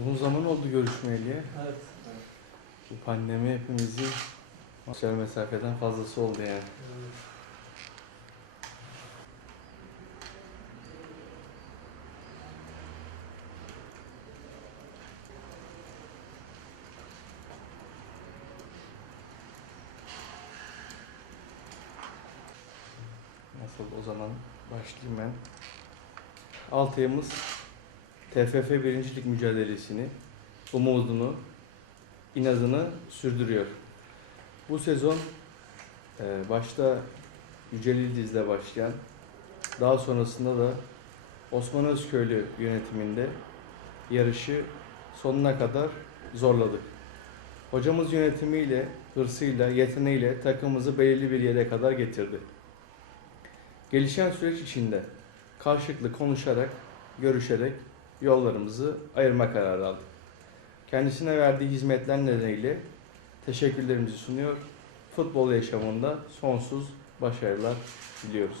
Uzun zaman oldu görüşmeyeli. Evet. Bu pandemi hepimizi sosyal mesafeden fazlası oldu yani. Nasıl o zaman başlayayım ben. Altay'ımız TFF birincilik mücadelesini, umudunu, inadını sürdürüyor. Bu sezon e, başta Yücel İldiz'le başlayan, daha sonrasında da Osman Özköylü yönetiminde yarışı sonuna kadar zorladık. Hocamız yönetimiyle, hırsıyla, yeteneğiyle takımımızı belirli bir yere kadar getirdi. Gelişen süreç içinde karşılıklı konuşarak, görüşerek yollarımızı ayırma kararı aldık. Kendisine verdiği hizmetler nedeniyle teşekkürlerimizi sunuyor. Futbol yaşamında sonsuz başarılar diliyoruz.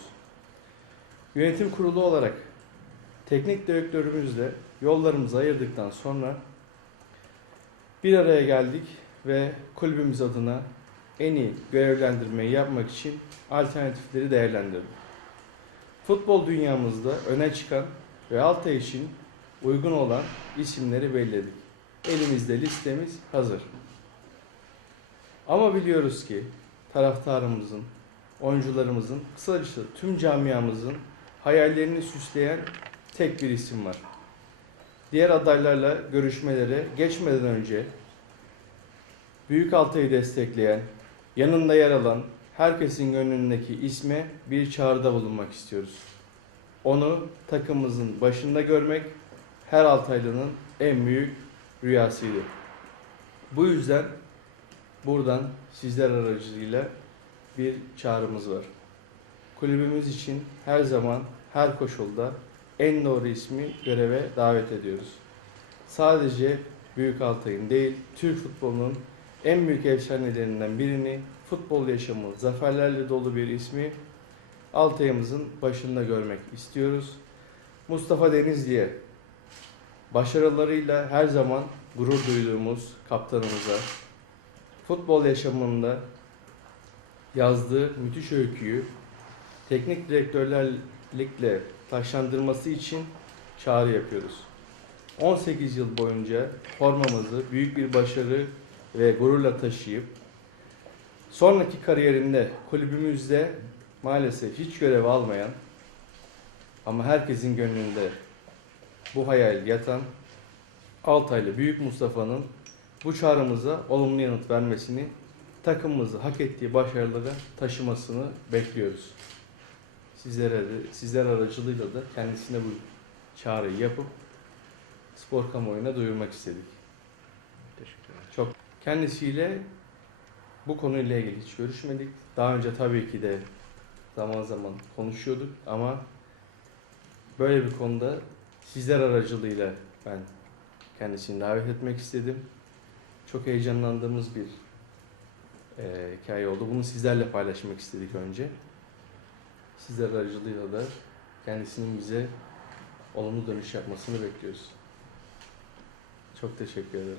Yönetim kurulu olarak teknik direktörümüzle yollarımızı ayırdıktan sonra bir araya geldik ve kulübümüz adına en iyi görevlendirmeyi yapmak için alternatifleri değerlendirdik. Futbol dünyamızda öne çıkan ve Altay için uygun olan isimleri belirledik. Elimizde listemiz hazır. Ama biliyoruz ki taraftarımızın, oyuncularımızın, kısacası tüm camiamızın hayallerini süsleyen tek bir isim var. Diğer adaylarla görüşmelere geçmeden önce Büyük Altay'ı destekleyen, yanında yer alan herkesin gönlündeki isme bir çağrıda bulunmak istiyoruz. Onu takımımızın başında görmek her Altaylı'nın en büyük rüyasıydı. Bu yüzden buradan sizler aracılığıyla bir çağrımız var. Kulübümüz için her zaman, her koşulda en doğru ismi göreve davet ediyoruz. Sadece Büyük Altay'ın değil, Türk futbolunun en büyük efsanelerinden birini, futbol yaşamı zaferlerle dolu bir ismi Altay'ımızın başında görmek istiyoruz. Mustafa Denizli'ye başarılarıyla her zaman gurur duyduğumuz kaptanımıza, futbol yaşamında yazdığı müthiş öyküyü teknik direktörlerlikle taşlandırması için çağrı yapıyoruz. 18 yıl boyunca formamızı büyük bir başarı ve gururla taşıyıp sonraki kariyerinde kulübümüzde maalesef hiç görev almayan ama herkesin gönlünde bu hayal yatan Altaylı Büyük Mustafa'nın bu çağrımıza olumlu yanıt vermesini, takımımızı hak ettiği başarılara taşımasını bekliyoruz. Sizlere de, sizler aracılığıyla da kendisine bu çağrıyı yapıp spor kamuoyuna duyurmak istedik. Teşekkürler. Çok kendisiyle bu konuyla ilgili hiç görüşmedik. Daha önce tabii ki de zaman zaman konuşuyorduk ama böyle bir konuda sizler aracılığıyla ben kendisini davet etmek istedim. Çok heyecanlandığımız bir e, hikaye oldu. Bunu sizlerle paylaşmak istedik önce. Sizler aracılığıyla da kendisinin bize olumlu dönüş yapmasını bekliyoruz. Çok teşekkür ederim.